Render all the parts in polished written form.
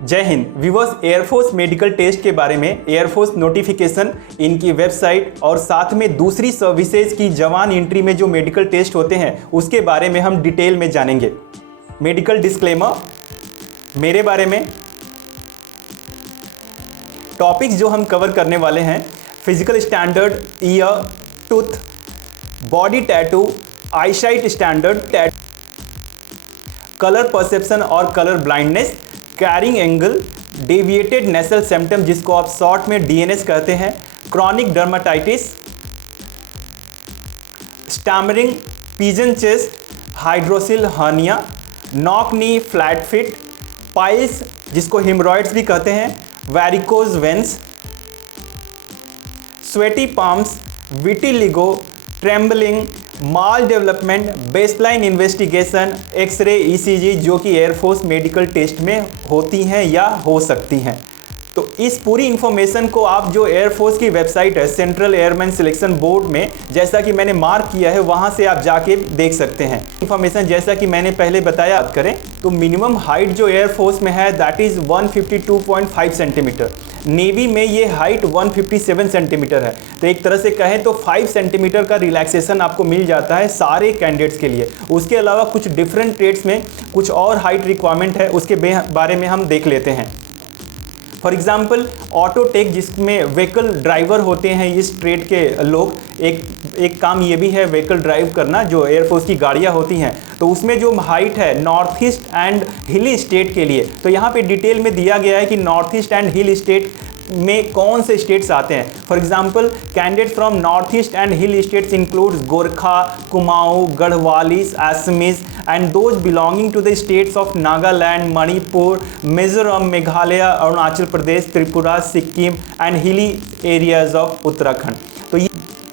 जय हिंद viewers. Air force medical test के बारे में एयरफोर्स नोटिफिकेशन, इनकी वेबसाइट और साथ में दूसरी सर्विसेज की जवान एंट्री में जो मेडिकल टेस्ट होते हैं उसके बारे में हम डिटेल में जानेंगे। मेडिकल डिस्क्लेमर, मेरे बारे में टॉपिक्स जो हम कवर करने वाले हैं: physical standard, ear, tooth, body tattoo, eyesight standard, colour perception और colour blindness, carrying angle, deviated nasal septum जिसको आप शॉर्ट में डीएनएस कहते हैं, chronic dermatitis, stammering, pigeon chest, hydrocele hernia, knock knee flat feet, piles जिसको haemorrhoids भी कहते हैं, varicose veins, sweaty palms, vitiligo, trembling, maldevelopment, baseline investigation, x-ray, ECG जो कि एयरफोर्स मेडिकल टेस्ट में होती हैं या हो सकती हैं। तो इस पूरी इन्फॉर्मेशन को आप जो एयरफोर्स की वेबसाइट है सेंट्रल एयरमैन सिलेक्शन बोर्ड में, जैसा कि मैंने मार्क किया है, वहां से आप जाके देख सकते हैं इन्फॉर्मेशन। जैसा कि मैंने पहले बताया, बात करें तो मिनिमम हाइट जो एयरफोर्स में है दैट इज़ 152.5 सेंटीमीटर। नेवी में ये हाइट 157 सेंटीमीटर है। तो एक तरह से कहें तो 5 सेंटीमीटर का रिलैक्सेशन आपको मिल जाता है सारे कैंडिडेट्स के लिए। उसके अलावा कुछ डिफरेंट ट्रेड्स में कुछ और हाइट रिक्वायरमेंट है, उसके बारे में हम देख लेते हैं। फॉर एग्जाम्पल ऑटो टेक, जिसमें व्हीकल ड्राइवर होते हैं इस ट्रेड के लोग, एक काम ये भी है व्हीकल ड्राइव करना, जो एयरफोर्स की गाड़ियाँ होती हैं। तो उसमें जो हाइट है नॉर्थ ईस्ट एंड हिली स्टेट के लिए, तो यहाँ पे डिटेल में दिया गया है कि north east and hill state में कौन से स्टेट्स आते हैं। For example candidate from north east and hill states includes Gorkha, Kumaon, Garhwalis, Assamese and those belonging to the states of Nagaland, Manipur, Mizoram, Meghalaya, Arunachal Pradesh, Tripura, Sikkim and hilly areas of Uttarakhand. तो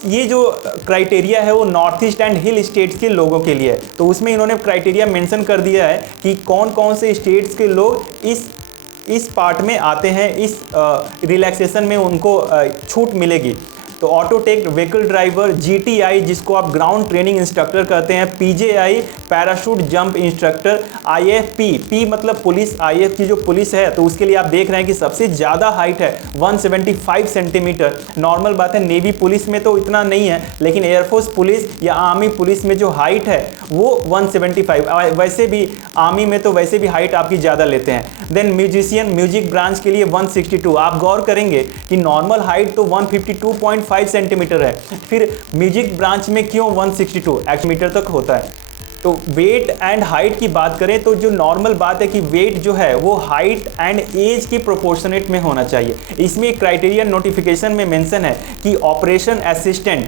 ये जो क्राइटेरिया है वो north east and hill states के लोगों के लिए है। तो उसमें इन्होंने क्राइटेरिया मेंशन कर दिया है कि कौन कौन से स्टेट्स के लोग इस पार्ट में आते हैं, इस रिलैक्सेशन में उनको छूट मिलेगी। तो auto tech vehicle driver, GTI जिसको आप ग्राउंड ट्रेनिंग इंस्ट्रक्टर कहते हैं, PJI parachute jump instructor, IFP, P मतलब पुलिस, आईएफ की जो पुलिस है तो उसके लिए आप देख रहे हैं कि सबसे ज़्यादा हाइट है 175 सेंटीमीटर। नॉर्मल बात है, नेवी पुलिस में तो इतना नहीं है, लेकिन एयरफोर्स पुलिस या आर्मी पुलिस में जो हाइट है वो 175। वैसे भी आर्मी में तो वैसे भी हाइट आपकी ज़्यादा लेते हैं। देन म्यूजिशियन, म्यूजिक ब्रांच के लिए 162। आप गौर करेंगे कि नॉर्मल हाइट तो 152.5 सेंटीमीटर है, फिर म्यूजिक ब्रांच में क्यों 162 मीटर तक होता है। तो वेट एंड हाइट की बात करें तो जो नॉर्मल बात है कि वेट जो है वो हाइट एंड एज की प्रोपोर्शनेट में होना चाहिए। इसमें क्राइटेरिया नोटिफिकेशन में मेंशन है कि ऑपरेशन असिस्टेंट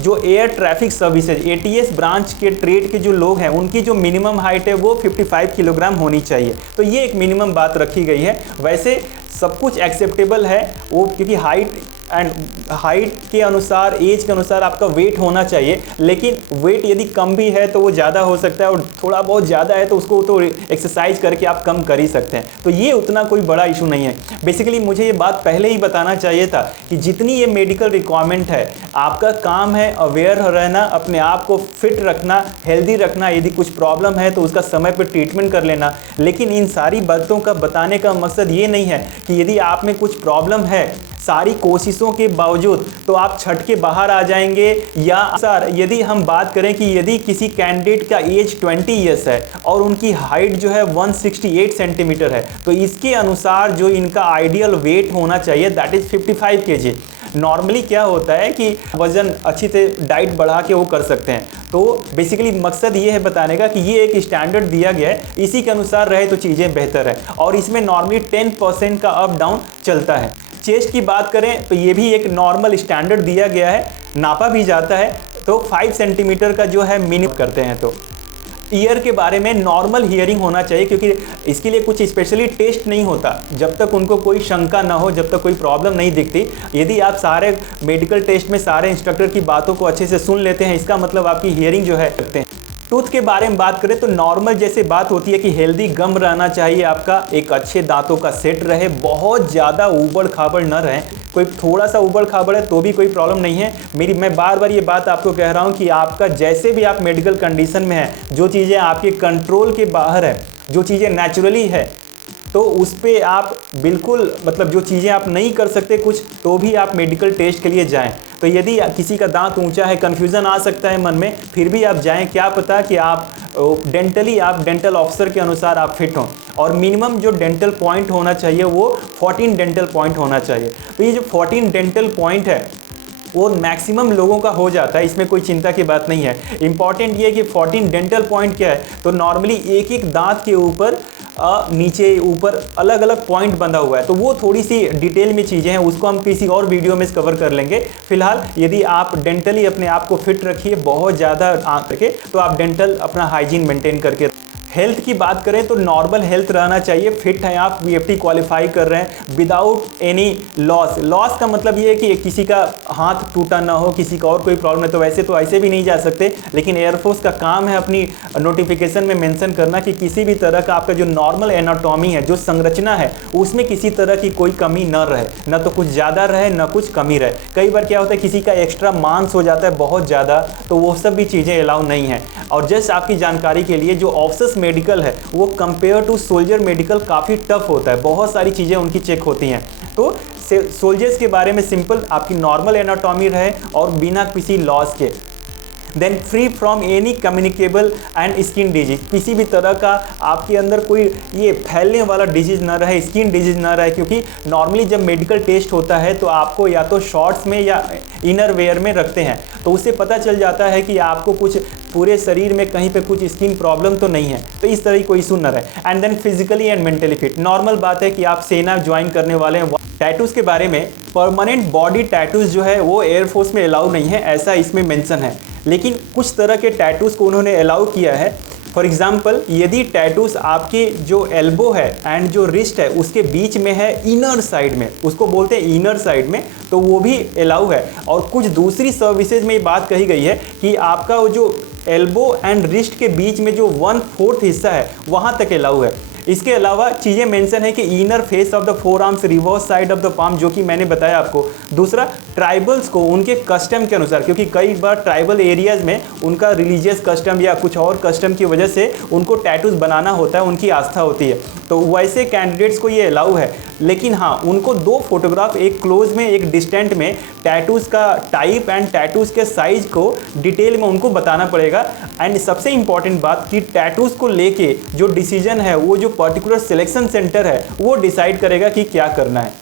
जो air traffic services ATS branch के ट्रेड के जो लोग हैं उनकी जो मिनिमम हाइट है वो 55 किलोग्राम होनी चाहिए। तो ये एक मिनिमम बात रखी गई है। वैसे सब कुछ एक्सेप्टेबल है वो, क्योंकि हाइट के अनुसार, एज के अनुसार आपका वेट होना चाहिए, लेकिन वेट यदि कम भी है तो वो ज़्यादा हो सकता है, और थोड़ा बहुत ज़्यादा है तो उसको तो एक्सरसाइज करके आप कम कर ही सकते हैं। तो ये उतना कोई बड़ा इशू नहीं है। बेसिकली मुझे ये बात पहले ही बताना चाहिए था कि जितनी ये मेडिकल रिक्वायरमेंट है, आपका काम है अवेयर रहना, अपने आप को फिट रखना, हेल्दी रखना। यदि कुछ प्रॉब्लम है तो उसका समय पर ट्रीटमेंट कर लेना। लेकिन इन सारी बातों का बताने का मकसद ये नहीं है कि यदि आप में कुछ प्रॉब्लम है, सारी कोशिशों के बावजूद तो आप छट के बाहर आ जाएंगे। या सर, यदि हम बात करें कि यदि किसी कैंडिडेट का एज 20 ईयर्स है और उनकी हाइट जो है 168 सेंटीमीटर है, तो इसके अनुसार जो इनका आइडियल वेट होना चाहिए दैट इज़ 55 kg। नॉर्मली क्या होता है कि वज़न अच्छी से डाइट बढ़ा के वो कर सकते हैं। तो बेसिकली मकसद ये है बताने का कि ये एक स्टैंडर्ड दिया गया है, इसी के अनुसार रहे तो चीज़ें बेहतर है। और इसमें नॉर्मली 10% का अप डाउन चलता है। चेस्ट की बात करें तो ये भी एक नॉर्मल स्टैंडर्ड दिया गया है, नापा भी जाता है। तो 5 सेंटीमीटर का जो है मिनिमम करते हैं। तो ईयर के बारे में नॉर्मल हियरिंग होना चाहिए, क्योंकि इसके लिए कुछ स्पेशली टेस्ट नहीं होता जब तक उनको कोई शंका ना हो, जब तक कोई प्रॉब्लम नहीं दिखती। यदि आप सारे मेडिकल टेस्ट में सारे इंस्ट्रक्टर की बातों को अच्छे से सुन लेते हैं, इसका मतलब आपकी हियरिंग जो है रखते हैं। टूथ के बारे में बात करें तो नॉर्मल जैसे बात होती है कि हेल्दी गम रहना चाहिए, आपका एक अच्छे दांतों का सेट रहे, बहुत ज़्यादा ऊबड़ खाबड़ न रहे। कोई थोड़ा सा ऊबड़ खाबड़ है तो भी कोई प्रॉब्लम नहीं है। मैं बार बार ये बात आपको कह रहा हूँ कि आपका जैसे भी आप मेडिकल कंडीशन में है, जो चीज़ें आपके कंट्रोल के बाहर है, जो चीज़ें नेचुरली है तो उस पर आप बिल्कुल मतलब जो चीज़ें आप नहीं कर सकते कुछ, तो भी आप मेडिकल टेस्ट के लिए जाएं। तो यदि किसी का दांत ऊंचा है, कन्फ्यूज़न आ सकता है मन में, फिर भी आप जाएं, क्या पता कि आप डेंटल ऑफिसर के अनुसार आप फिट हों। और मिनिमम जो डेंटल पॉइंट होना चाहिए वो 14 डेंटल पॉइंट होना चाहिए। तो ये जो 14 डेंटल पॉइंट है वो मैक्सिमम लोगों का हो जाता है, इसमें कोई चिंता की बात नहीं है। इंपॉर्टेंट ये है कि 14 डेंटल पॉइंट क्या है, तो नॉर्मली एक एक दांत के ऊपर नीचे ऊपर अलग अलग पॉइंट बंधा हुआ है। तो वो थोड़ी सी डिटेल में चीज़ें हैं, उसको हम किसी और वीडियो में कवर कर लेंगे। फिलहाल यदि आप डेंटली अपने आप को फिट रखिए, बहुत ज़्यादा आंख रखे, तो आप डेंटल अपना हाइजीन मेंटेन करके। हेल्थ की बात करें तो नॉर्मल हेल्थ रहना चाहिए, फिट हैं आप, बीएफटी क्वालिफाई कर रहे हैं विदाउट एनी लॉस का मतलब ये है कि किसी का हाथ टूटा ना हो, किसी का और कोई प्रॉब्लम है, तो वैसे तो ऐसे भी नहीं जा सकते। लेकिन एयरफोर्स का काम है अपनी नोटिफिकेशन में मेंशन करना कि किसी भी तरह का आपका जो नॉर्मल एनाटॉमी है, जो संरचना है, उसमें किसी तरह की कोई कमी न रहे, ना तो कुछ ज़्यादा रहे ना कुछ कमी रहे। कई बार क्या होता है किसी का एक्स्ट्रा मांस हो जाता है बहुत ज़्यादा, तो वो सब भी चीज़ें अलाउ नहीं है। और जस्ट आपकी जानकारी के लिए, जो ऑफिसर्स मेडिकल है वो कंपेयर टू सोल्जर मेडिकल काफ़ी टफ होता है, बहुत सारी चीज़ें उनकी चेक होती हैं। तो सोल्जर्स के बारे में सिंपल आपकी नॉर्मल एनाटॉमी रहे और बिना किसी लॉस के। Then free from any communicable and skin disease, किसी भी तरह का आपके अंदर कोई ये फैलने वाला डिजीज ना रहे, स्किन डिजीज ना रहे। क्योंकि नॉर्मली जब मेडिकल टेस्ट होता है तो आपको या तो शॉर्ट्स में या इनर वेयर में रखते हैं, तो उससे पता चल जाता है कि आपको कुछ पूरे शरीर में कहीं पे कुछ स्किन प्रॉब्लम तो नहीं है, तो इस तरह की कोई इशू न रहे। And then physically and mentally fit, normal बात है कि आप सेना ज्वाइन करने वाले हैं। टैटूज़ के बारे में, परमानेंट बॉडी टैटूज़ जो है वो एयरफोर्स में अलाउ नहीं है, ऐसा इसमें मेंशन है। लेकिन कुछ तरह के टैटूज़ को उन्होंने अलाउ किया है। फॉर एग्जाम्पल, यदि टैटूज़ आपके जो एल्बो है एंड जो रिस्ट है उसके बीच में है, इनर साइड में, उसको बोलते हैं इनर साइड में, तो वो भी अलाउ है। और कुछ दूसरी सर्विसेज में ये बात कही गई है कि आपका वो जो एल्बो एंड रिस्ट के बीच में जो 1/4 हिस्सा है वहाँ तक अलाउ है। इसके अलावा चीज़ें मेंशन है कि inner face of the four arms, reverse side of the palm, जो कि मैंने बताया आपको। दूसरा, ट्राइबल्स को उनके कस्टम के अनुसार, क्योंकि कई बार ट्राइबल एरियाज़ में उनका रिलीजियस कस्टम या कुछ और कस्टम की वजह से उनको टैटूज़ बनाना होता है, उनकी आस्था होती है, तो वैसे कैंडिडेट्स को ये अलाउ है। लेकिन हाँ, उनको 2 फोटोग्राफ, एक क्लोज में एक डिस्टेंट में, टैटूज़ का टाइप एंड टैटूज़ के साइज को डिटेल में उनको बताना पड़ेगा। एंड सबसे इंपॉर्टेंट बात कि टैटूज़ को लेके जो डिसीजन है वो जो पर्टिकुलर सिलेक्शन सेंटर है वो डिसाइड करेगा कि क्या करना है।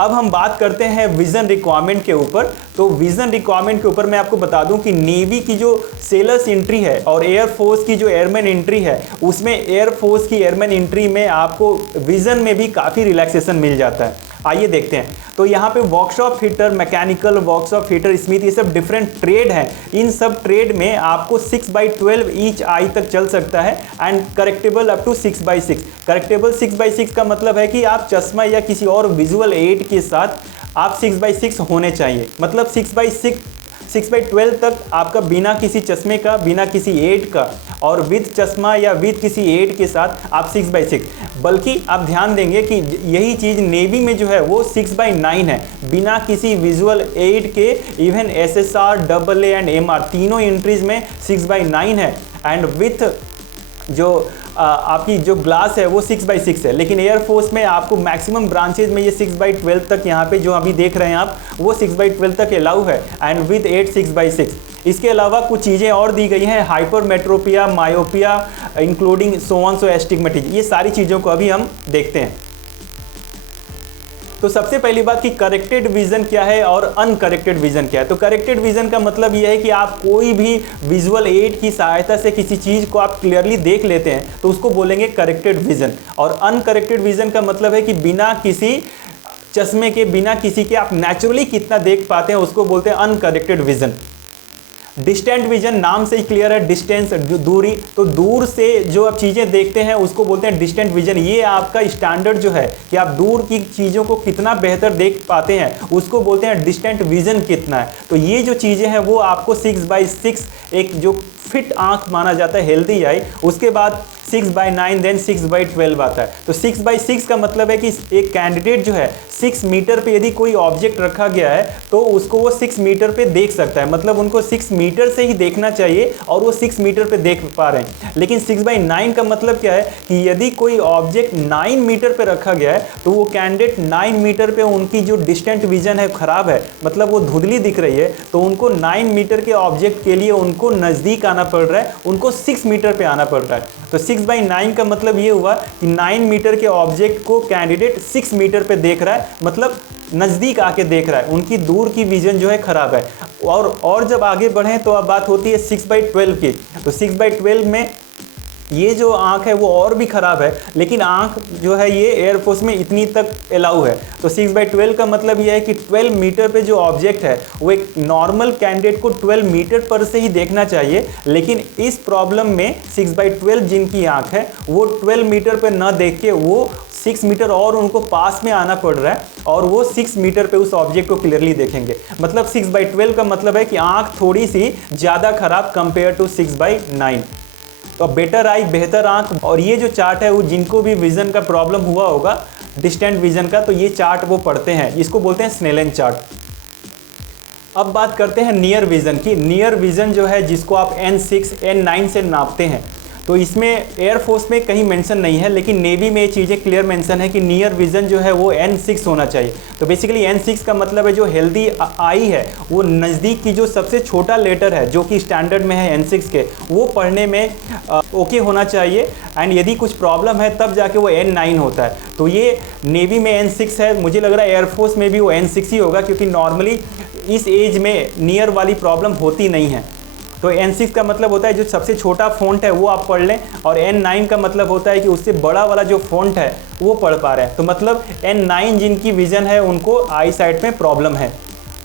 अब हम बात करते हैं विज़न रिक्वायरमेंट के ऊपर। तो विज़न रिक्वायरमेंट के ऊपर मैं आपको बता दूं कि नेवी की जो सेलर्स एंट्री है और एयरफोर्स की जो एयरमैन एंट्री है, उसमें एयरफोर्स की एयरमैन एंट्री में आपको विज़न में भी काफ़ी रिलैक्सेशन मिल जाता है। आइए देखते हैं। तो यहाँ पे workshop fitter, mechanical workshop fitter, Smith, ये सब डिफरेंट ट्रेड हैं। इन सब ट्रेड में आपको 6/12 ईच आई तक चल सकता है एंड करेक्टेबल अप टू 6/6। करेक्टेबल 6/6 का मतलब है कि आप चश्मा या किसी और विजुअल एड के साथ आप 6/6 होने चाहिए। मतलब 6/12 तक आपका बिना किसी चश्मे का, बिना किसी एड का, और विद चश्मा या विद किसी एड के साथ आप 6/6। बल्कि आप ध्यान देंगे कि यही चीज़ नेवी में जो है वो 6/9 है, बिना किसी विजुअल एड के। Even SSR, AA and MR तीनों एंट्रीज में 6/9 है। एंड विथ जो आपकी जो ग्लास है वो 6/6 है। लेकिन एयरफोर्स में आपको मैक्सिमम ब्रांचेज में ये 6/12 तक, यहाँ पे जो अभी देख रहे हैं आप, वो 6/12 तक अलाउ है एंड विद 8 6/6। इसके अलावा कुछ चीज़ें और दी गई हैं, hypermetropia, myopia, including so on so astigmatism. ये सारी चीज़ों को अभी हम देखते हैं। तो सबसे पहली बात कि करेक्टेड विजन क्या है और अनकरेक्टेड विजन क्या है। तो करेक्टेड विजन का मतलब यह है कि आप कोई भी विजुअल एड की सहायता से किसी चीज़ को आप क्लियरली देख लेते हैं, तो उसको बोलेंगे करेक्टेड विजन। और अनकरेक्टेड विजन का मतलब है कि बिना किसी चश्मे के, बिना किसी के आप नेचुरली कितना देख पाते हैं, उसको बोलते हैं अनकरेक्टेड विजन। डिस्टेंट विजन नाम से ही क्लियर है, डिस्टेंस दूरी, तो दूर से जो आप चीज़ें देखते हैं उसको बोलते हैं डिस्टेंट विजन। ये आपका स्टैंडर्ड जो है कि आप दूर की चीज़ों को कितना बेहतर देख पाते हैं, उसको बोलते हैं डिस्टेंट विजन कितना है। तो ये जो चीज़ें हैं वो आपको 6/6 एक जो फिट आंख माना जाता है, हेल्दी आई। उसके बाद 6/9 देन 6/12 आता है। तो 6/6 का मतलब है कि एक कैंडिडेट जो है 6 मीटर पे यदि कोई ऑब्जेक्ट रखा गया है तो उसको वो 6 मीटर पे देख सकता है, मतलब उनको 6 मीटर से ही देखना चाहिए और वो 6 मीटर पे देख पा रहे हैं। लेकिन 6/9 का मतलब क्या है कि यदि कोई ऑब्जेक्ट 9 मीटर पे रखा गया है तो वो कैंडिडेट 9 मीटर पे उनकी जो डिस्टेंट विजन है खराब है, मतलब वो धुंधली दिख रही है, तो उनको 9 मीटर के ऑब्जेक्ट के लिए उनको नज़दीक आना पड़ रहा है, उनको 6 मीटर पे आना पड़ रहा है। तो 6/9 का मतलब ये हुआ कि 9 मीटर के ऑब्जेक्ट को कैंडिडेट 6 मीटर पे देख रहा है, मतलब नज़दीक आके देख रहा है, उनकी दूर की विजन जो है खराब है। और जब आगे बढ़ें तो अब बात होती है 6/12 की। तो 6/12 में ये जो आँख है वो और भी ख़राब है, लेकिन आँख जो है ये एयरफोर्स में इतनी तक अलाउ है। तो 6/12 का मतलब ये है कि 12 मीटर पे जो ऑब्जेक्ट है वो एक नॉर्मल कैंडिडेट को 12 मीटर पर से ही देखना चाहिए, लेकिन इस प्रॉब्लम में 6/12 जिनकी आँख है वो 12 मीटर पे ना देख के वो 6 मीटर और उनको पास में आना पड़ रहा है और वो 6 मीटर पे उस ऑब्जेक्ट को क्लियरली देखेंगे। मतलब 6/12 का मतलब है कि आँख थोड़ी सी ज़्यादा खराब कंपेयर टू 6/9। तो बेटर आई बेहतर आंख। और ये जो चार्ट है वो जिनको भी विजन का प्रॉब्लम हुआ होगा, डिस्टेंट विजन का, तो ये चार्ट वो पढ़ते हैं, इसको बोलते हैं स्नेलन चार्ट। अब बात करते हैं नियर विजन की। नियर विजन जो है जिसको आप N6 N9 से नापते हैं, तो इसमें एयरफोर्स में कहीं मेंशन नहीं है, लेकिन नेवी में ये चीज़ें क्लियर मेंशन है कि नियर विजन जो है वो N6 होना चाहिए। तो बेसिकली N6 का मतलब है जो हेल्दी आई है वो नज़दीक की जो सबसे छोटा लेटर है जो कि स्टैंडर्ड में है N6 के, वो पढ़ने में ओके होना चाहिए। एंड यदि कुछ प्रॉब्लम है तब जाके वो N9 होता है। तो ये नेवी में N6 है, मुझे लग रहा है एयरफोर्स में भी वो N6 ही होगा, क्योंकि नॉर्मली इस एज में नियर वाली प्रॉब्लम होती नहीं है। तो N6 का मतलब होता है जो सबसे छोटा फ़ॉन्ट है वो आप पढ़ लें, और N9 का मतलब होता है कि उससे बड़ा वाला जो फ़ॉन्ट है वो पढ़ पा रहे हैं। तो मतलब N9 जिनकी विज़न है उनको आई साइट में प्रॉब्लम है।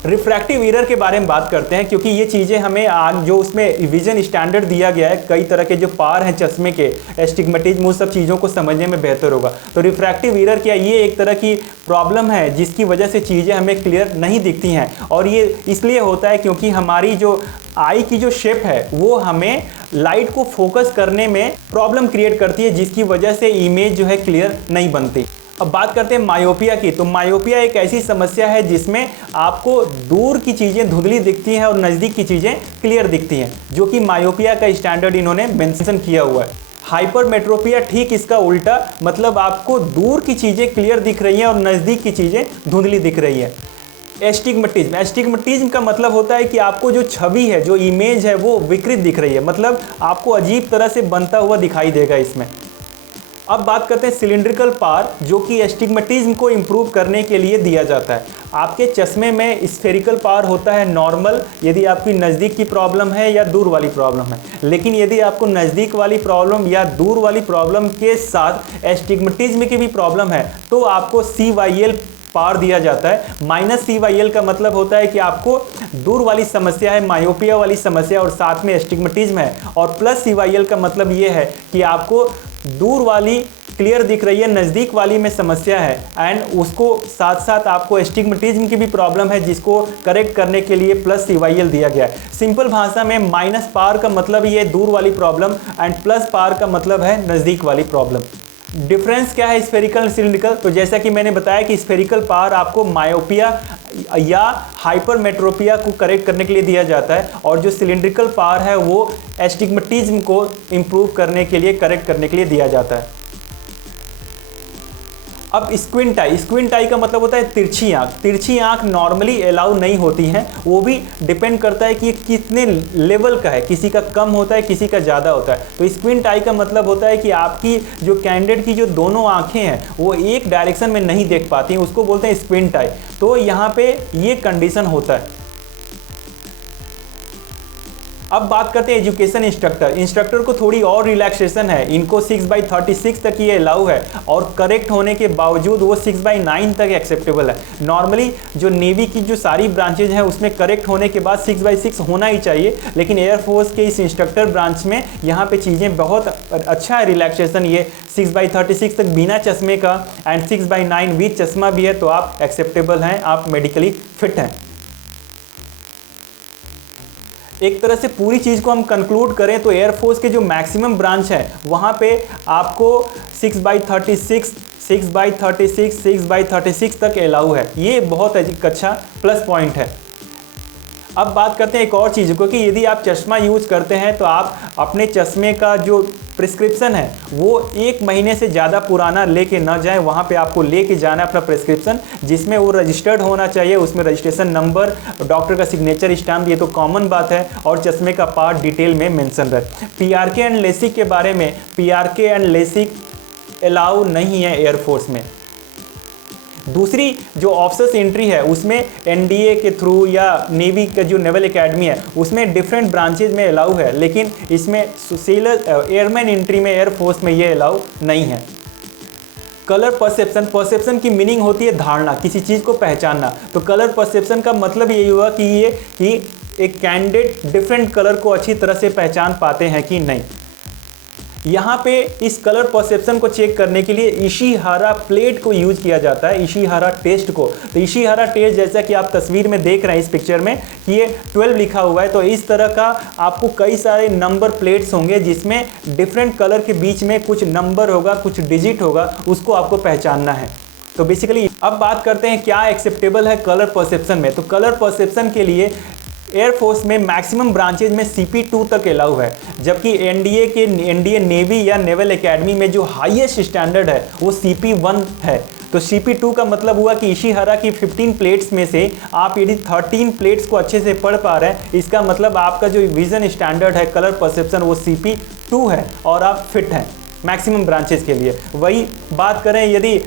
रिफ्रैक्टिव एरर के बारे में बात करते हैं, क्योंकि ये चीज़ें हमें आज जो उसमें विजन स्टैंडर्ड दिया गया है, कई तरह के जो पार हैं चश्मे के, एस्टिग्मेटिज्म, उस सब चीज़ों को समझने में बेहतर होगा। तो रिफ्रैक्टिव एरर क्या, ये एक तरह की प्रॉब्लम है जिसकी वजह से चीज़ें हमें क्लियर नहीं दिखती हैं, और ये इसलिए होता है क्योंकि हमारी जो आई की जो शेप है वो हमें लाइट को फोकस करने में प्रॉब्लम क्रिएट करती है, जिसकी वजह से इमेज जो है क्लियर नहीं बनती। अब बात करते हैं मायोपिया की। तो मायोपिया एक ऐसी समस्या है जिसमें आपको दूर की चीज़ें धुंधली दिखती हैं और नज़दीक की चीज़ें क्लियर दिखती हैं, जो कि मायोपिया का स्टैंडर्ड इन्होंने मेंशन किया हुआ है। हाइपरमेट्रोपिया ठीक इसका उल्टा, मतलब आपको दूर की चीज़ें क्लियर दिख रही हैं और नज़दीक की चीज़ें धुंधली दिख रही हैं। एस्टिग्मेटिज्म, एस्टिग्मेटिज्म का मतलब होता है कि आपको जो छवि है, जो इमेज है वो विकृत दिख रही है, मतलब आपको अजीब तरह से बनता हुआ दिखाई देगा इसमें। अब बात करते हैं सिलिंड्रिकल पार, जो कि एस्टिग्मेटिज्म को इम्प्रूव करने के लिए दिया जाता है। आपके चश्मे में स्फेरिकल पार होता है नॉर्मल, यदि आपकी नज़दीक की प्रॉब्लम है या दूर वाली प्रॉब्लम है। लेकिन यदि आपको नज़दीक वाली प्रॉब्लम या दूर वाली प्रॉब्लम के साथ एस्टिग्मेटिज्म की भी प्रॉब्लम है तो आपको CYL पार दिया जाता है। -CYL का मतलब होता है कि आपको दूर वाली समस्या है, मायोपिया वाली समस्या, और साथ में एस्टिग्मेटिज्म है, और +CYL का मतलब ये है कि आपको दूर वाली क्लियर दिख रही है, नज़दीक वाली में समस्या है, एंड उसको साथ साथ आपको एस्टिग्मेटिज्म की भी प्रॉब्लम है, जिसको करेक्ट करने के लिए +CYL दिया गया है। सिंपल भाषा में माइनस पार का मतलब ये दूर वाली प्रॉब्लम, एंड प्लस पार का मतलब है नज़दीक वाली प्रॉब्लम। डिफरेंस क्या है स्फेरिकल सिलिंड्रिकल? तो जैसा कि मैंने बताया कि स्फेरिकल पावर आपको मायोपिया या हाइपरमेट्रोपिया को करेक्ट करने के लिए दिया जाता है, और जो सिलिंड्रिकल पावर है वो एस्टिग्मेटिज्म को इम्प्रूव करने के लिए, करेक्ट करने के लिए दिया जाता है। अब स्क्विंट आई, स्क्विंट आई का मतलब होता है तिरछी आंख। तिरछी आंख नॉर्मली अलाउ नहीं होती हैं, वो भी डिपेंड करता है कि कितने लेवल का है, किसी का कम होता है, किसी का ज़्यादा होता है। तो स्क्विंट आई का मतलब होता है कि आपकी जो कैंडिडेट की जो दोनों आंखें हैं वो एक डायरेक्शन में नहीं देख पाती हैं, उसको बोलते हैं स्क्विंट आई। तो यहाँ पे ये कंडीशन होता है। अब बात करते हैं एजुकेशन इंस्ट्रक्टर। इंस्ट्रक्टर को थोड़ी और रिलैक्सेशन है, इनको 6/36 तक ये अलाउ है, और करेक्ट होने के बावजूद वो 6/9 तक एक्सेप्टेबल है। नॉर्मली जो नेवी की जो सारी ब्रांचेज हैं उसमें करेक्ट होने के बाद 6/6 होना ही चाहिए, लेकिन एयरफोर्स के इस इंस्ट्रक्टर ब्रांच में यहाँ पे चीज़ें बहुत अच्छा है, रिलैक्सेशन। ये 6/36 तक बिना चश्मे का, एंड 6/9 विद चश्मा भी है, तो आप एक्सेप्टेबल हैं, आप मेडिकली फिट हैं। एक तरह से पूरी चीज़ को हम कंक्लूड करें तो एयरफोर्स के जो मैक्सिमम ब्रांच है वहाँ पे आपको 6/36, 6/36, 6/36 तक अलाउ है। ये बहुत अच्छा प्लस पॉइंट है। अब बात करते हैं एक और चीज़, क्योंकि यदि आप चश्मा यूज करते हैं तो आप अपने चश्मे का जो प्रिस्क्रिप्शन है वो 1 महीने से ज़्यादा पुराना लेके ना जाएं। वहाँ पे आपको लेके जाना है अपना प्रिस्क्रिप्शन, जिसमें वो रजिस्टर्ड होना चाहिए, उसमें रजिस्ट्रेशन नंबर, डॉक्टर का सिग्नेचर स्टैम्प, ये तो कॉमन बात है, और चश्मे का पार्ट डिटेल में मेंशन रहे। पीआरके एंड लेसिक के बारे में, पीआरके एंड लेसिक अलाउ नहीं है एयरफोर्स में। दूसरी जो ऑफिसर्स एंट्री है उसमें एनडीए के थ्रू या नेवी का जो नेवल एकेडमी है उसमें डिफरेंट ब्रांचेज में अलाउ है, लेकिन इसमें सेलर एयरमैन एंट्री में एयरफोर्स में ये अलाउ नहीं है। कलर परसेप्शन, परसेप्शन की मीनिंग होती है धारणा, किसी चीज़ को पहचानना। तो कलर परसेप्शन का मतलब यही हुआ कि एक कैंडिडेट डिफरेंट कलर को अच्छी तरह से पहचान पाते हैं कि नहीं। यहाँ पे इस कलर परसेप्शन को चेक करने के लिए इशिहारा प्लेट को यूज किया जाता है, इशिहारा टेस्ट को। तो इशिहारा टेस्ट जैसा कि आप तस्वीर में देख रहे हैं इस पिक्चर में कि ये 12 लिखा हुआ है, तो इस तरह का आपको कई सारे नंबर प्लेट्स होंगे जिसमें डिफरेंट कलर के बीच में कुछ नंबर होगा, कुछ डिजिट होगा, उसको आपको पहचानना है। तो बेसिकली अब बात करते हैं क्या एक्सेप्टेबल है कलर परसेप्शन में। तो कलर परसेप्शन के लिए एयरफोर्स में मैक्सिमम ब्रांचेज में CP2 तक अलाउ है, जबकि एनडीए नेवी या नेवल एकेडमी में जो हाईएस्ट स्टैंडर्ड है वो CP1 है। तो CP2 का मतलब हुआ कि इशिहारा की 15 प्लेट्स में से आप यदि 13 प्लेट्स को अच्छे से पढ़ पा रहे हैं, इसका मतलब आपका जो विजन स्टैंडर्ड है कलर परसेप्शन वो CP2 है और आप फिट हैं मैक्सिमम ब्रांचेस के लिए। वही बात करें यदि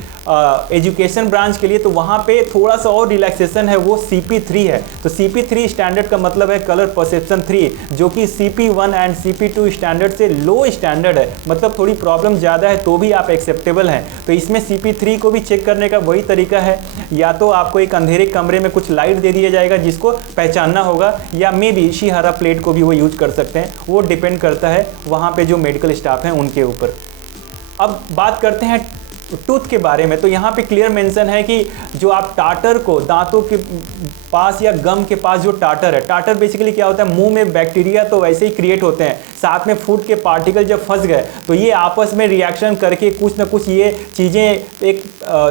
एजुकेशन ब्रांच के लिए तो वहाँ पे थोड़ा सा और रिलैक्सेशन है, वो CP3 है। तो CP3 स्टैंडर्ड का मतलब है कलर परसेप्शन 3, जो कि CP1 एंड CP2 स्टैंडर्ड से लो स्टैंडर्ड है, मतलब थोड़ी प्रॉब्लम ज़्यादा है तो भी आप एक्सेप्टेबल हैं। तो इसमें CP3 को भी चेक करने का वही तरीका है, या तो आपको एक अंधेरे कमरे में कुछ लाइट दे दिया जाएगा जिसको पहचानना होगा, या मे बी इशिहारा प्लेट को भी वो यूज कर सकते हैं, वो डिपेंड करता है वहाँ पे जो मेडिकल स्टाफ हैं उनके ऊपर। अब बात करते हैं टूथ के बारे में। तो यहाँ पे क्लियर मेंशन है कि जो आप टाटर को दांतों के पास या गम के पास जो टाटर है, टाटर बेसिकली क्या होता है, मुंह में बैक्टीरिया तो वैसे ही क्रिएट होते हैं, साथ में फूड के पार्टिकल जब फंस गए तो ये आपस में रिएक्शन करके कुछ ना कुछ ये चीज़ें एक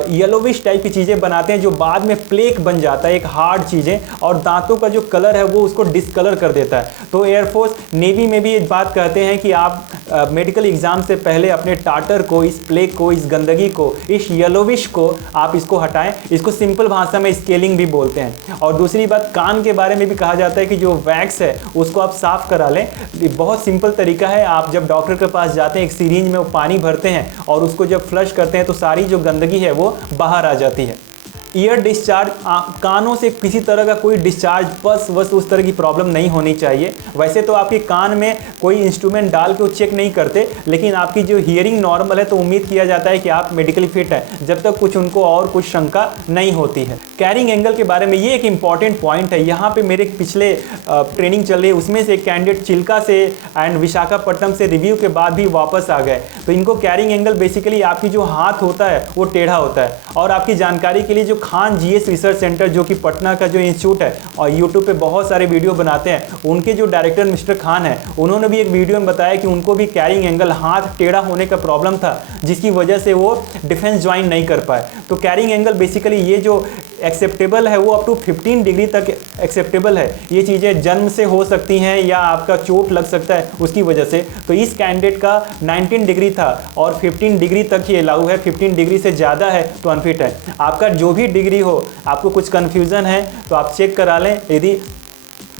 येलोविश टाइप की चीज़ें बनाते हैं जो बाद में प्लेक बन जाता है, एक हार्ड चीज़ें, और दांतों का जो कलर है वो उसको डिसकलर कर देता है। तो एयरफोर्स नेवी में भी ये बात कहते हैं कि आप मेडिकल एग्जाम से पहले अपने टाटर को, इस प्लेक को, इस गंदगी को, इस येलोविश को आप इसको हटाएं। इसको सिंपल भाषा में स्केलिंग भी बोलते हैं। और दूसरी बात, कान के बारे में भी कहा जाता है कि जो वैक्स है उसको आप साफ करा लें। बहुत सिंपल तरीका है, आप जब डॉक्टर के पास जाते हैं एक सिरिंज में वो पानी भरते हैं और उसको जब फ्लश करते हैं तो सारी जो गंदगी है वो बाहर आ जाती है। ईयर डिस्चार्ज, कानों से किसी तरह का कोई डिस्चार्ज, पस वस उस तरह की प्रॉब्लम नहीं होनी चाहिए। वैसे तो आपके कान में कोई इंस्ट्रूमेंट डाल के वो चेक नहीं करते, लेकिन आपकी जो हियरिंग नॉर्मल है तो उम्मीद किया जाता है कि आप मेडिकली फिट हैं जब तक कुछ उनको और कुछ शंका नहीं होती है। कैरिंग एंगल के बारे में ये एक इंपॉर्टेंट पॉइंट है। यहाँ पे मेरे पिछले ट्रेनिंग चल रही है, उसमें से एक कैंडिडेट चिल्का से एंड विशाखापट्टनम से रिव्यू के बाद भी वापस आ गए। तो इनको कैरिंग एंगल बेसिकली आपकी जो हाथ होता है वो टेढ़ा होता है। और आपकी जानकारी के लिए जो खान जीएस रिसर्च सेंटर जो कि पटना का जो इंस्टीट्यूट है और यूट्यूब पे बहुत सारे वीडियो बनाते हैं, उनके जो डायरेक्टर मिस्टर खान है उन्होंने भी एक वीडियो में बताया कि उनको भी कैरिंग एंगल, हाथ टेढ़ा होने का प्रॉब्लम था जिसकी वजह से वो डिफेंस ज्वाइन नहीं कर पाए। तो कैरिंग एंगल बेसिकली ये जो एक्सेप्टेबल है वो अप टू 15 डिग्री तक एक्सेप्टेबल है। ये चीज़ें जन्म से हो सकती हैं या आपका चोट लग सकता है उसकी वजह से। तो इस कैंडिडेट का 19 डिग्री था और 15 डिग्री तक ही अलाउ है, 15 डिग्री से ज़्यादा है तो अनफिट है। आपका जो भी डिग्री हो, आपको कुछ कन्फ्यूज़न है तो आप चेक करा लें। यदि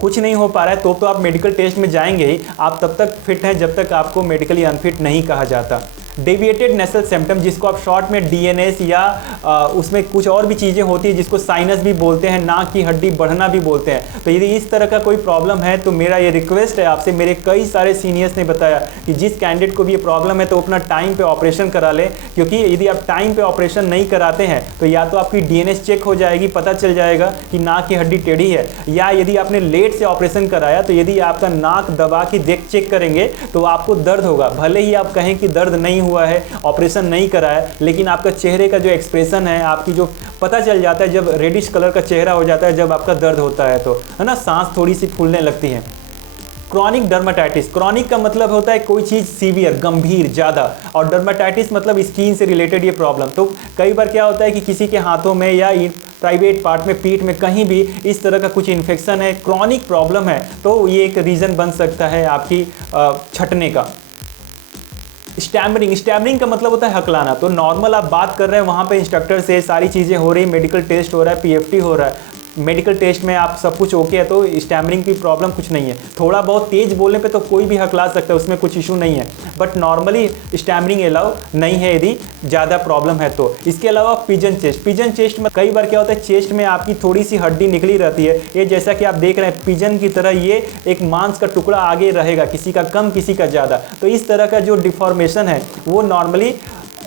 कुछ नहीं हो पा रहा है तो आप मेडिकल टेस्ट में जाएंगे ही, आप तब तक फिट हैं जब तक आपको मेडिकली अनफिट नहीं कहा जाता। डेविएटेड नेसल सिम्टम, जिसको आप शॉर्ट में डीएनएस या उसमें कुछ और भी चीज़ें होती है जिसको साइनस भी बोलते हैं, नाक की हड्डी बढ़ना भी बोलते हैं। तो यदि इस तरह का कोई प्रॉब्लम है तो मेरा ये रिक्वेस्ट है आपसे, मेरे कई सारे सीनियर्स ने बताया कि जिस कैंडिडेट को भी ये प्रॉब्लम है तो अपना टाइम पे ऑपरेशन करा लें, क्योंकि यदि आप टाइम पे ऑपरेशन नहीं कराते हैं तो या तो आपकी डीएनएस चेक हो जाएगी, पता चल जाएगा कि नाक की हड्डी टेढ़ी है, या यदि आपने लेट से ऑपरेशन कराया तो यदि आपका नाक दबा के चेक करेंगे तो आपको दर्द होगा। भले ही आप कहें कि दर्द नहीं हुआ है, ऑपरेशन नहीं कराया, लेकिन आपका चेहरे का जो एक्सप्रेशन है, आपकी जो पता चल जाता है जब रेडिश कलर का चेहरा हो जाता है जब आपका दर्द होता है तो, है ना, सांस थोड़ी सी फूलने लगती है। क्रॉनिक डर्माटाइटिस, क्रॉनिक का मतलब होता है कोई चीज़ सीवियर, गंभीर, ज़्यादा, और डर्माटाइटिस मतलब स्किन से रिलेटेड ये प्रॉब्लम। तो कई बार क्या होता है कि किसी के हाथों में या प्राइवेट पार्ट में, पीठ में, कहीं भी इस तरह का कुछ इन्फेक्शन है, क्रॉनिक प्रॉब्लम है, तो ये एक रीज़न बन सकता है आपकी छटने का। स्टैमरिंग, स्टैमरिंग का मतलब होता है हकलाना। तो नॉर्मल आप बात कर रहे हैं वहाँ पे इंस्ट्रक्टर से, सारी चीज़ें हो रही, मेडिकल टेस्ट हो रहा है, पीएफटी हो रहा है, मेडिकल टेस्ट में आप सब कुछ ओके है, तो स्टैमरिंग की प्रॉब्लम कुछ नहीं है। थोड़ा बहुत तेज बोलने पे तो कोई भी हकला सकता है, उसमें कुछ इशू नहीं है, बट नॉर्मली स्टैमरिंग अलाउ नहीं है यदि ज़्यादा प्रॉब्लम है तो। इसके अलावा पिजन चेस्ट, पिजन चेस्ट में कई बार क्या होता है, चेस्ट में आपकी थोड़ी सी हड्डी निकली रहती है, ये जैसा कि आप देख रहे हैं पिजन की तरह ये एक मांस का टुकड़ा आगे रहेगा, किसी का कम किसी का ज़्यादा। तो इस तरह का जो डिफॉर्मेशन है वो नॉर्मली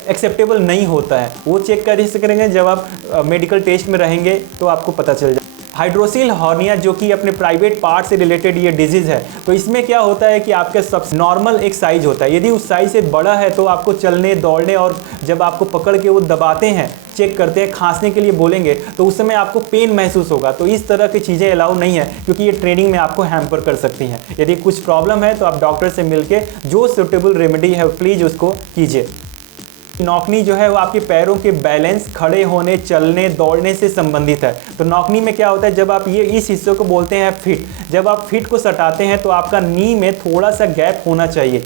एक्सेप्टेबल नहीं होता है। वो चेक कर करेंगे जब आप मेडिकल टेस्ट में रहेंगे तो आपको पता चल जाए। हाइड्रोसिल हॉर्निया जो कि अपने प्राइवेट पार्ट से रिलेटेड ये डिजीज़ है, तो इसमें क्या होता है कि आपके सबसे नॉर्मल एक साइज होता है, यदि उस साइज से बड़ा है तो आपको चलने दौड़ने, और जब आपको पकड़ के वो दबाते हैं, चेक करते हैं, खांसने के लिए बोलेंगे तो उस समय आपको पेन महसूस होगा। तो इस तरह की चीज़ें अलाउ नहीं है, क्योंकि ये ट्रेनिंग में आपको हैम्पर कर सकती हैं। यदि कुछ प्रॉब्लम है तो आप डॉक्टर से मिलके जो सूटेबल रेमेडी है प्लीज़ उसको कीजिए। नौकनी जो है वो आपके पैरों के बैलेंस, खड़े होने, चलने, दौड़ने से संबंधित है। तो नौकनी में क्या होता है, जब आप ये इस हिस्से को बोलते हैं फिट, जब आप फिट को सटाते हैं तो आपका नी में थोड़ा सा गैप होना चाहिए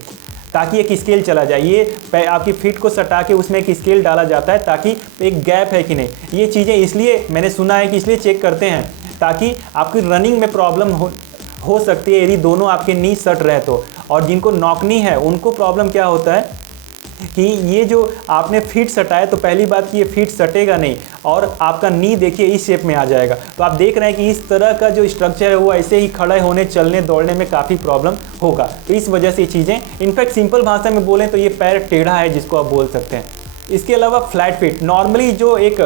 ताकि एक स्केल चला जाए। ये आपकी फिट को सटा के उसमें एक स्केल डाला जाता है ताकि एक गैप है कि नहीं। ये चीज़ें इसलिए मैंने सुना है कि इसलिए चेक करते हैं ताकि आपकी रनिंग में प्रॉब्लम हो सकती है यदि दोनों आपके नी सट रहे तो। और जिनको नौकनी है उनको प्रॉब्लम क्या होता है कि ये जो आपने फिट सटाया, तो पहली बात कि ये फिट सटेगा नहीं और आपका नी देखिए इस शेप में आ जाएगा। तो आप देख रहे हैं कि इस तरह का जो स्ट्रक्चर है वो ऐसे ही खड़े होने, चलने, दौड़ने में काफ़ी प्रॉब्लम होगा। तो इस वजह से ये चीज़ें, इनफैक्ट सिंपल भाषा में बोलें तो ये पैर टेढ़ा है जिसको आप बोल सकते हैं। इसके अलावा फ्लैट फिट, नॉर्मली जो एक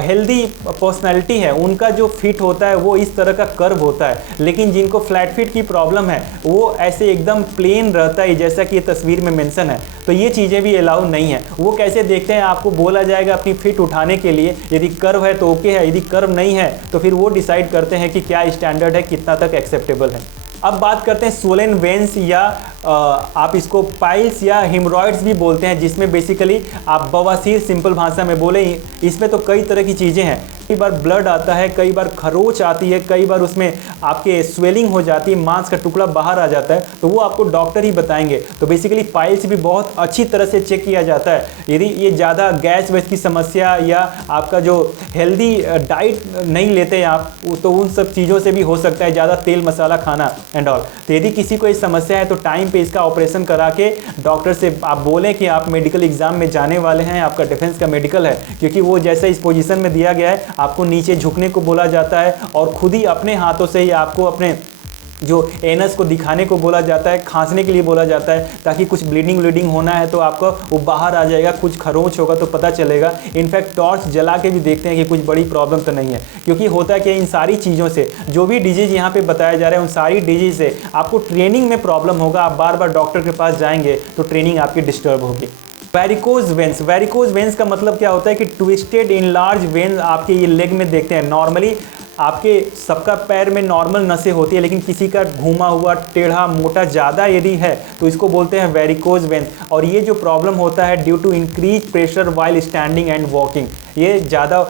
हेल्दी पर्सनैलिटी है उनका जो फिट होता है वो इस तरह का कर्व होता है, लेकिन जिनको फ्लैट फिट की प्रॉब्लम है वो ऐसे एकदम प्लेन रहता है जैसा कि ये तस्वीर में मेंशन है। तो ये चीज़ें भी अलाउ नहीं है। वो कैसे देखते हैं, आपको बोला जाएगा अपनी फिट उठाने के लिए, यदि कर्व है तो ओके है, यदि कर्व नहीं है तो फिर वो डिसाइड करते हैं कि क्या स्टैंडर्ड है, कितना तक एक्सेप्टेबल है। अब बात करते हैं स्वोलन वेन्स, या आप इसको पाइल्स या हिमरॉइड्स भी बोलते हैं, जिसमें बेसिकली आप बवासीर सिंपल भाषा में बोले। इसमें तो कई तरह की चीज़ें हैं, कई बार ब्लड आता है, कई बार खरोच आती है, कई बार उसमें आपके स्वेलिंग हो जाती है, मांस का टुकड़ा बाहर आ जाता है, तो वो आपको डॉक्टर ही बताएंगे। तो बेसिकली पाइल्स भी बहुत अच्छी तरह से चेक किया जाता है। यदि ये ज़्यादा गैस वैस की समस्या या आपका जो हेल्दी डाइट नहीं लेते आप, तो उन सब चीज़ों से भी हो सकता है, ज़्यादा तेल मसाला खाना एंड ऑल। तो यदि किसी को ये समस्या है तो टाइम पे इसका ऑपरेशन करा के डॉक्टर से आप बोलें कि आप मेडिकल एग्जाम में जाने वाले हैं, आपका डिफेंस का मेडिकल है, क्योंकि वो जैसे इस पोजीशन में दिया गया है आपको नीचे झुकने को बोला जाता है और खुद ही अपने हाथों से ही आपको अपने जो एनस को दिखाने को बोला जाता है, खांसने के लिए बोला जाता है, ताकि कुछ ब्लीडिंग होना है तो आपको वो बाहर आ जाएगा, कुछ खरोंच होगा तो पता चलेगा। इनफैक्ट टॉर्च जला के भी देखते हैं कि कुछ बड़ी प्रॉब्लम तो नहीं है, क्योंकि होता है कि इन सारी चीज़ों से, जो भी डिजीज़ यहाँ पे बताया जा रहा है उन सारी डिजीज़ से आपको ट्रेनिंग में प्रॉब्लम होगा। आप बार बार डॉक्टर के पास जाएंगे तो ट्रेनिंग आपकी डिस्टर्ब होगी। वेरिकोज वेन्स, वेरिकोज वेन्स का मतलब क्या होता है कि ट्विस्टेड इन लार्ज वेन्स आपके ये लेग में देखते हैं। नॉर्मली आपके सबका पैर में नॉर्मल नसें होती है, लेकिन किसी का घूमा हुआ, टेढ़ा, मोटा ज़्यादा यदि है तो इसको बोलते हैं वेरिकोज वेन्स। और ये जो प्रॉब्लम होता है due to increase pressure while standing and walking, ये ज़्यादा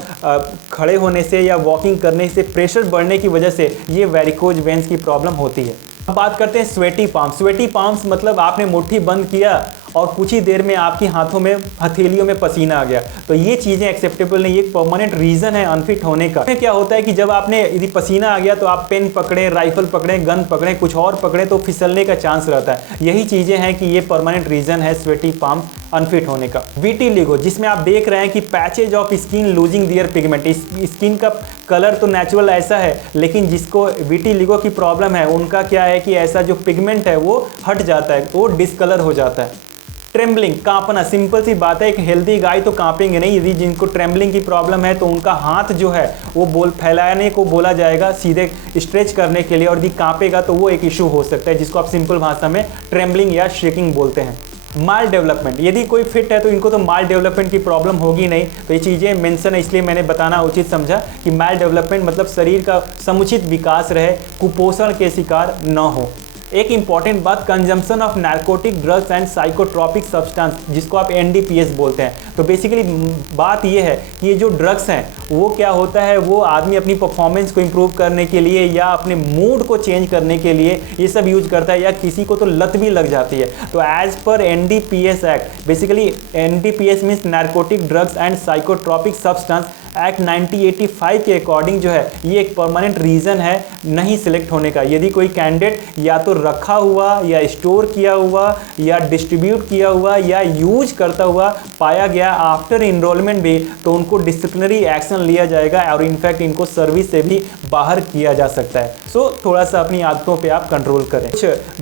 खड़े होने से या वॉकिंग करने से प्रेशर बढ़ने की वजह से ये वेरिकोज वेन्स की प्रॉब्लम होती है। अब बात करते हैं स्वेटी पाम्स। स्वेटी पाम्स मतलब आपने मुट्ठी बंद किया और कुछ ही देर में आपकी हाथों में, हथेलियों में पसीना आ गया, तो ये चीज़ें एक्सेप्टेबल नहीं। एक परमानेंट रीज़न है अनफिट होने का। क्या होता है कि जब आपने यदि पसीना आ गया तो आप पेन पकड़ें, राइफल पकड़ें, गन पकड़ें, कुछ और पकड़ें तो फिसलने का चांस रहता है। यही चीज़ें हैं कि ये परमानेंट रीज़न है स्वेटी पाम अनफिट होने का। विटिलिगो, जिसमें आप देख रहे हैं कि patches of skin losing their pigment, skin का कलर तो नेचुरल ऐसा है, लेकिन जिसको विटिलिगो की प्रॉब्लम है उनका क्या है कि ऐसा जो पिगमेंट है वो हट जाता है, वो डिसकलर हो जाता है। ट्रेम्बलिंग, कांपना, सिंपल सी बात है, एक हेल्दी गाय तो कांपेंगे नहीं। यदि जिनको ट्रेम्बलिंग की प्रॉब्लम है तो उनका हाथ जो है वो फैलाने को बोला जाएगा, सीधे स्ट्रेच करने के लिए, और यदि कांपेगा तो वो एक इशू हो सकता है, जिसको आप सिंपल भाषा में ट्रेम्बलिंग या शेकिंग बोलते हैं। माल डेवलपमेंट, यदि कोई फिट है तो इनको तो माल डेवलपमेंट की प्रॉब्लम होगी नहीं, तो ये चीज़ें मेंशन है इसलिए मैंने बताना उचित समझा कि माल डेवलपमेंट मतलब शरीर का समुचित विकास रहे, कुपोषण के शिकार न हो। एक इंपॉर्टेंट बात, consumption of narcotic drugs and psychotropic substance, जिसको आप एनडीपीएस बोलते हैं। तो बेसिकली बात ये है कि ये जो ड्रग्स हैं वो क्या होता है, वो आदमी अपनी परफॉर्मेंस को इंप्रूव करने के लिए या अपने मूड को चेंज करने के लिए ये सब यूज करता है, या किसी को तो लत भी लग जाती है। तो as per NDPS act, basically NDPS means narcotic drugs and psychotropic substance act 1985 के अकॉर्डिंग जो है ये एक परमानेंट रीज़न है नहीं सिलेक्ट होने का। यदि कोई कैंडिडेट या तो रखा हुआ या स्टोर किया हुआ या डिस्ट्रीब्यूट किया हुआ या यूज करता हुआ पाया गया आफ्टर इनरोलमेंट भी, तो उनको डिसिप्लिनरी एक्शन लिया जाएगा और इनफैक्ट इनको सर्विस से भी बाहर किया जा सकता है। सो थोड़ा सा अपनी आदतों पे आप कंट्रोल करें।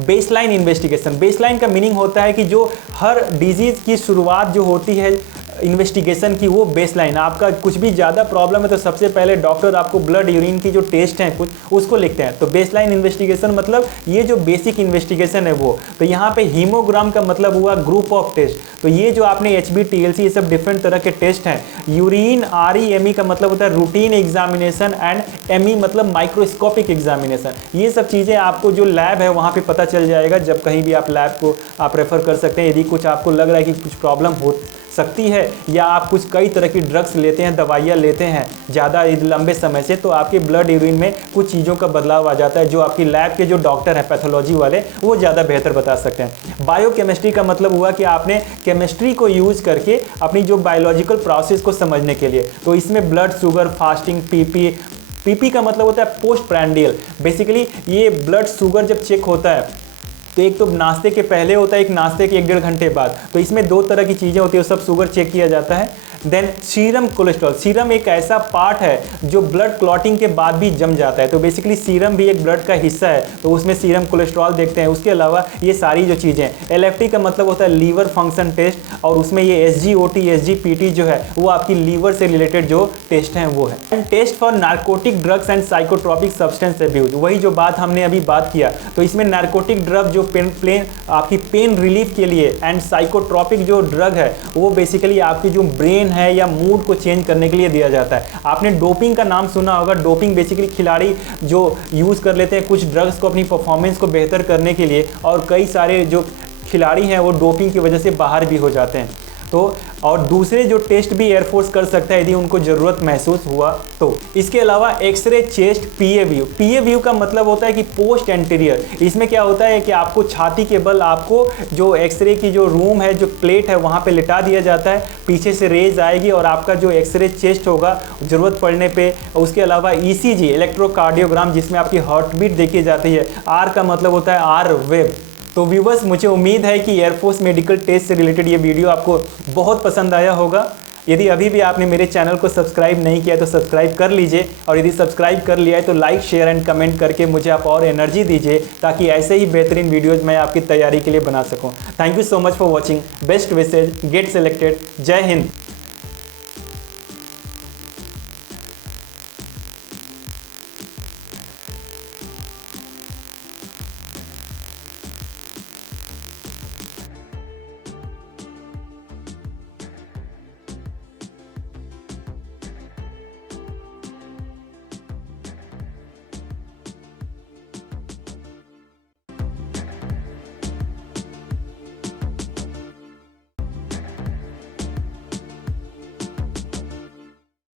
बेसलाइन इन्वेस्टिगेशन, बेसलाइन का मीनिंग होता है कि जो हर डिजीज़ की शुरुआत जो होती है इन्वेस्टिगेशन की, वो बेसलाइन। आपका कुछ भी ज़्यादा प्रॉब्लम है तो सबसे पहले डॉक्टर आपको ब्लड यूरिन की जो टेस्ट हैं कुछ उसको लिखते हैं। तो बेसलाइन इन्वेस्टिगेशन मतलब ये जो बेसिक इन्वेस्टिगेशन है वो। तो यहाँ पे हीमोग्राम का मतलब हुआ ग्रुप ऑफ टेस्ट। तो ये जो आपने HB TLC ये सब डिफरेंट तरह के टेस्ट हैं। यूरिन REME का मतलब होता है रूटीन एग्जामिनेशन एंड ME मतलब माइक्रोस्कोपिक एग्जामिनेशन। ये सब चीज़ें आपको जो लैब है वहाँ पे पता चल जाएगा। जब कहीं भी आप लैब को आप रेफ़र कर सकते हैं यदि कुछ आपको लग रहा है कि कुछ प्रॉब्लम हो सकती है, या आप कुछ कई तरह की ड्रग्स लेते हैं, दवाइयाँ लेते हैं ज़्यादा लंबे समय से, तो आपके ब्लड यूरिन में कुछ चीज़ों का बदलाव आ जाता है जो आपकी लैब के जो डॉक्टर हैं पैथोलॉजी वाले वो ज़्यादा बेहतर बता सकते हैं। बायोकेमिस्ट्री का मतलब हुआ कि आपने केमिस्ट्री को यूज़ करके अपनी जो बायोलॉजिकल प्रोसेस को समझने के लिए, तो इसमें ब्लड शुगर, फास्टिंग, पीपी का मतलब होता है पोस्ट प्रैंडियल। बेसिकली ये ब्लड शुगर जब चेक होता है तो एक तो नाश्ते के पहले होता है, एक नाश्ते के 1-1.5 घंटे बाद। तो इसमें 2 तरह की चीज़ें होती है, सब शुगर चेक किया जाता है। देन सीरम कोलेस्ट्रॉल, सीरम एक ऐसा पार्ट है जो ब्लड क्लॉटिंग के बाद भी जम जाता है। तो बेसिकली सीरम भी एक ब्लड का हिस्सा है, तो उसमें सीरम कोलेस्ट्रॉल देखते हैं। उसके अलावा ये सारी जो चीज़ें, LFT का मतलब होता है लीवर फंक्शन टेस्ट, और उसमें ये SGOT, SGPT जो है वो आपकी लीवर से रिलेटेड जो टेस्ट हैं वो है। And test for narcotic drugs and psychotropic substance abuse, वही जो बात हमने अभी बात किया। तो इसमें नार्कोटिक ड्रग जो आपकी पेन रिलीफ के लिए, एंड साइकोट्रॉपिक जो ड्रग है वो बेसिकली आपकी जो ब्रेन है या मूड को चेंज करने के लिए दिया जाता है। आपने डोपिंग का नाम सुना होगा। डोपिंग बेसिकली खिलाड़ी जो यूज़ कर लेते हैं कुछ ड्रग्स को अपनी परफॉर्मेंस को बेहतर करने के लिए, और कई सारे जो खिलाड़ी हैं वो डोपिंग की वजह से बाहर भी हो जाते हैं। तो और दूसरे जो टेस्ट भी एयरफोर्स कर सकता है यदि उनको ज़रूरत महसूस हुआ तो। इसके अलावा एक्सरे चेस्ट PA व्यू का मतलब होता है कि पोस्ट एंटीरियर। इसमें क्या होता है कि आपको छाती के बल आपको जो एक्सरे की जो रूम है, जो प्लेट है, वहाँ पे लिटा दिया जाता है। पीछे से रेज आएगी और आपका जो एक्सरे चेस्ट होगा ज़रूरत पड़ने पे। उसके अलावा ECG इलेक्ट्रोकार्डियोग्राम, जिसमें आपकी हार्ट बीट देखी जाती है। R का मतलब होता है R वेव। तो व्यूवर्स, मुझे उम्मीद है कि एयरफोर्स मेडिकल टेस्ट से रिलेटेड ये वीडियो आपको बहुत पसंद आया होगा। यदि अभी भी आपने मेरे चैनल को सब्सक्राइब नहीं किया तो सब्सक्राइब कर लीजिए, और यदि सब्सक्राइब कर लिया है तो लाइक, शेयर एंड कमेंट करके मुझे आप और एनर्जी दीजिए, ताकि ऐसे ही बेहतरीन वीडियोज़ मैं आपकी तैयारी के लिए बना सकूँ। Thank you so much for watching. Best wishes, get selected. जय हिंद।